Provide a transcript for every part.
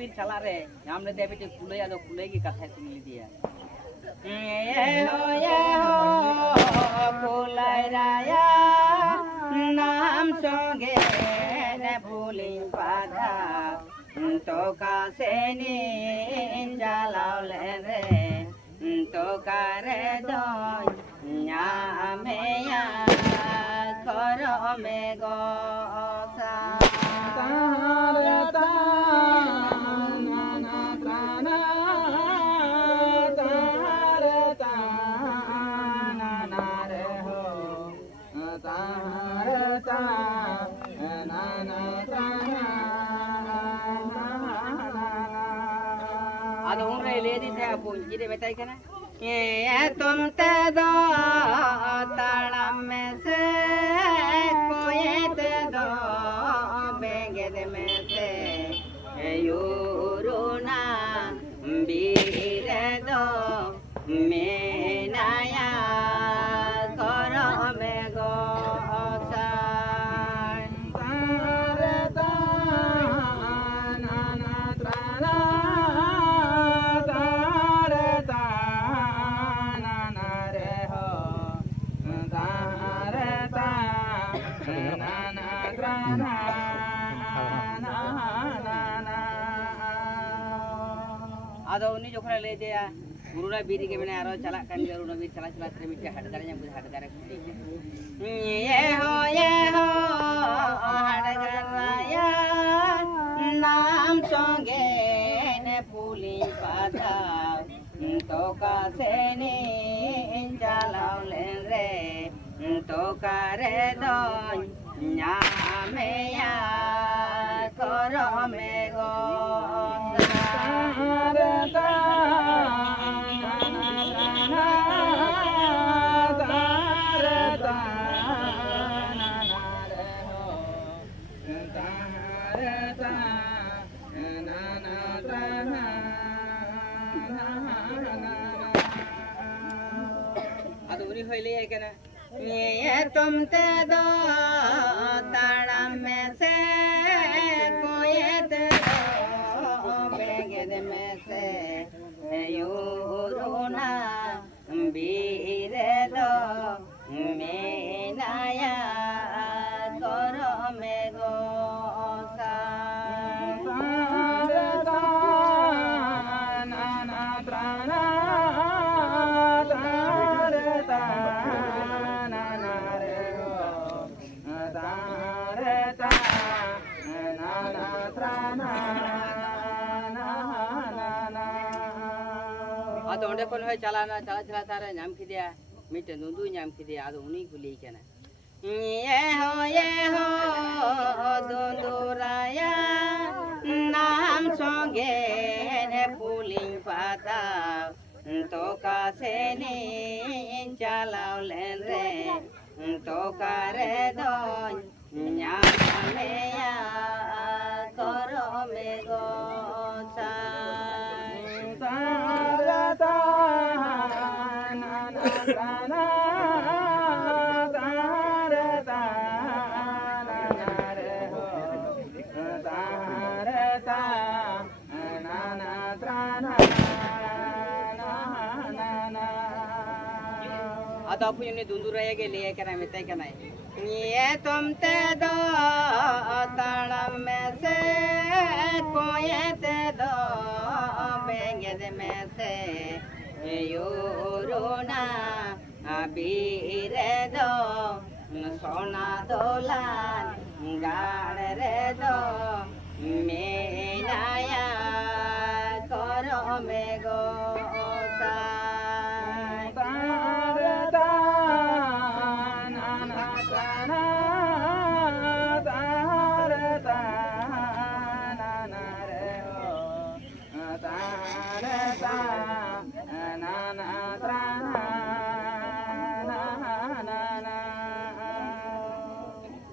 बीर चला रे हमने दे बेटे कुले की कथा सुन ली दिया ये हो कुलाई राया नाम संगे ने भूली पादा तो का से नी जलावले रे तो करे दो न्या में या करो में गोसा ಅದು ಉಂಗ್ರೆ ಲೇದಿದೆ ಅಪ್ಪು ಇದೆ ಬೆತಾಯ್ಕನ ये तुम ते दो ताड़म में से कोई ते दो बेंगेद में से यूरुना बीर दो मेनाया करो में गो आदो उन्हीं जो खरे ले दिया गुरुना बीरी के मैंने आरो चला कर गुरुना बीर चला चला तेरे मिट्टी हट करे मुझे हट करे ये हो हट कराया नाम संगे ने फूली पाता तो का से ने जलाव ले रे तो करे दो न्या में या करो में गो ये तुम ते दो ताड़म में से कोई ते दो बेगद में से यूरुना बीर दो मेनाया करो में गो तो उन्हें कौन है चला चला सारे नाम की दिया मिटे नूंदू नाम की दिया आदो उन्हीं को ले क्या ना ये हो नूंदू राया नाम संगे ने फूली पाता तो का से ने चलाव ले रे तो करे दो न्या में या करो में गो आपू ने दूंदू रहे के लिए क्या में तय करना है ये तुम ते दो ताड़म में से कोई ते दो बेंगेद में से यूरुना बीरे दो सोना दोलान गाड़ रे दो मेनाया करो में गो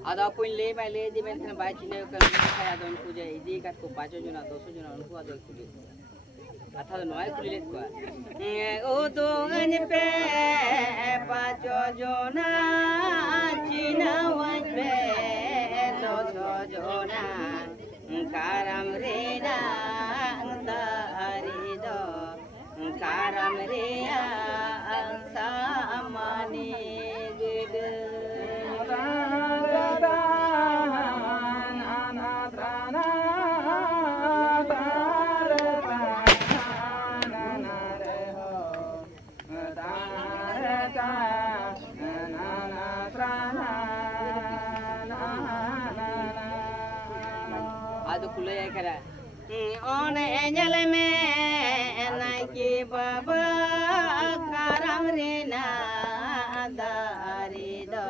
ada pun le mai le di men kan bai chine kan saya don puja idi kat ko 5 jona 10 jona unku ado kuli atha noi kuli let ko o to gan pe 5 jona china wan pe 10 jona karam re na tari do karam re samani gid Ado kulay kara. On angel me naiki baba karam rena dari do.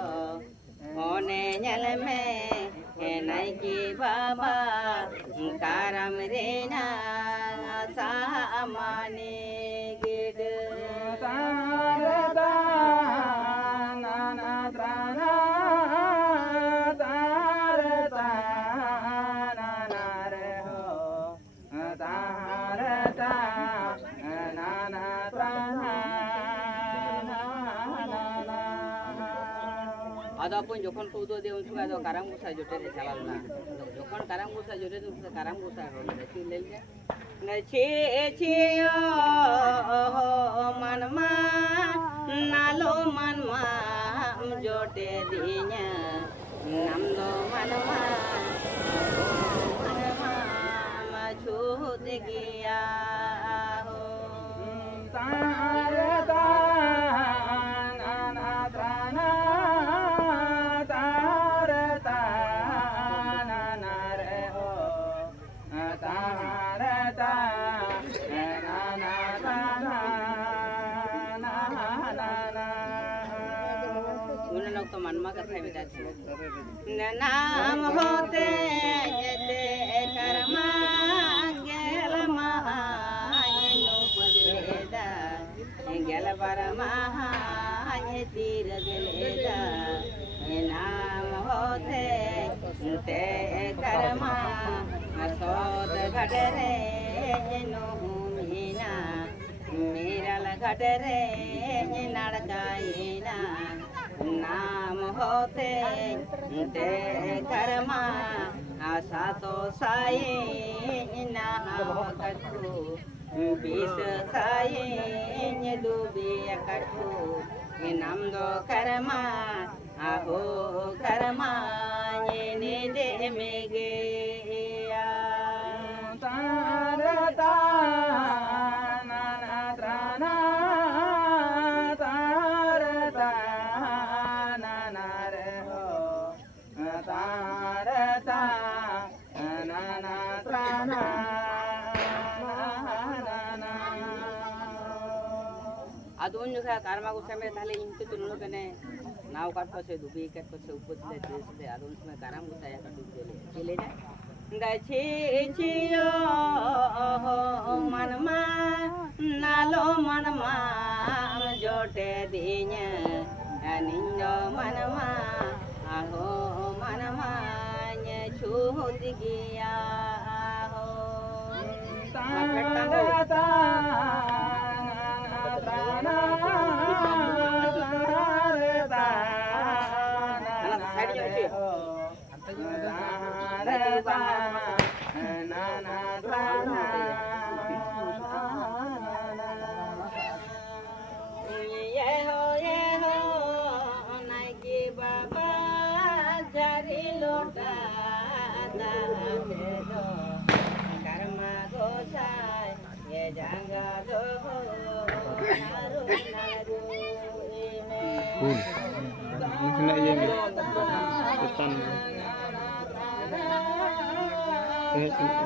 On angel me naiki baba karam rena samani gid. Ada pun jokon ko do de unsu ado karam gusa jote de chalal na jokon karam gusa jote de karam gusa ro le ti le na che o manma nalo manma jote dinya nam do manma manma ma chud giya ho tarata तो मनमा का था बेटा नाम होते जते कर्मा गेल महायनो बदलेदा गेल बर महाय तीर गेलेदा नाम होते ते कर्मा सोद घटरे नो मीना मेरा घटरे नड़काईना नाम होते ते कर्मा आशा तो साये नाम कटू बीस साये डूबी कटू नाम दो कर्मा आहो कर्मा ये ने में गया तारता adun juga karma ko samay thale inte tunno kene naw kat pase dubi kat pase upodle desde adun samay karam ko saya kat dele chile ja da che yo manma nalo manma jote dinya aninyo manma aho manma nya chud giya ho ta Jangga do naru naru Full. Kena je ni. Depan.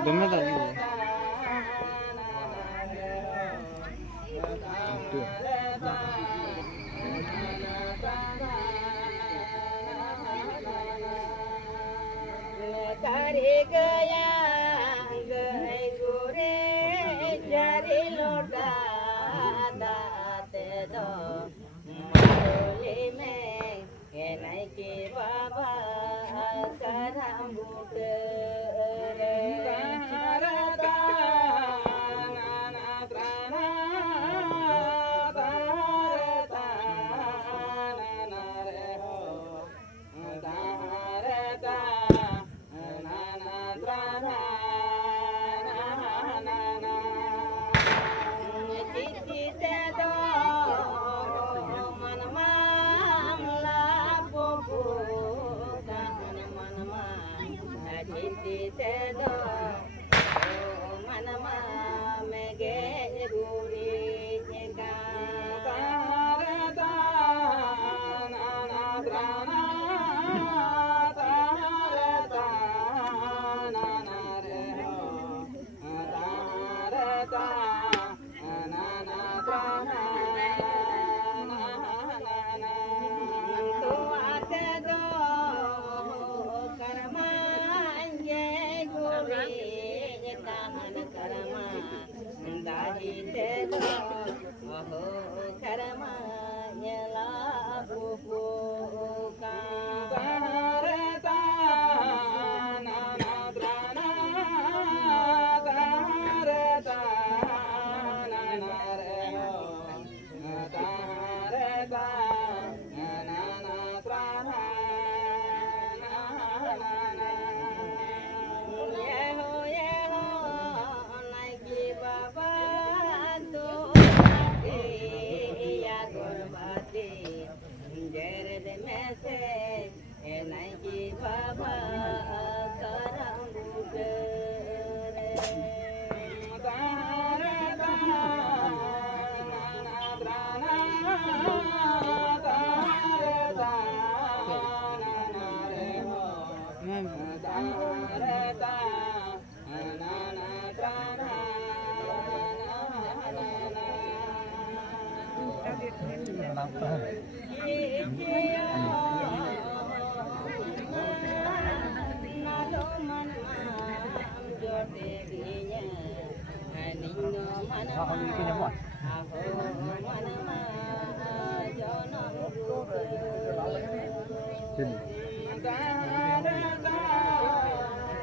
Demi tak ni. Itu. करे गया गए गोरे जरी लोटा दाते दो मारोली में ये नहीं के बाबा करम बूट रे करता नाना प्राणा भारता नाना रे हो भारता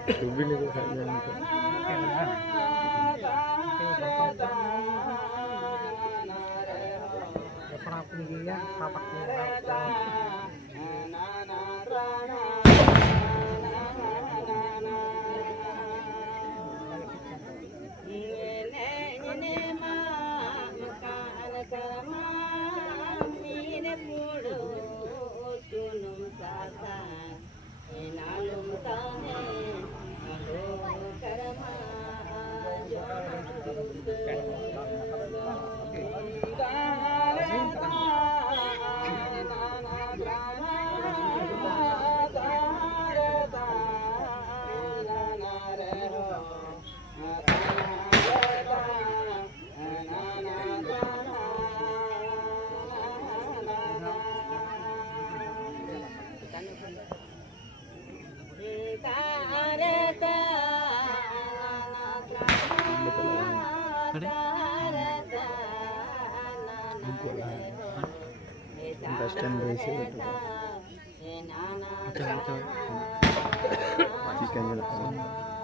Tubi ni kok kat jalan tu. Pernah pergi ya, tapak ni. Bus stand berisi itu. Macam-macam. Majikan je lah.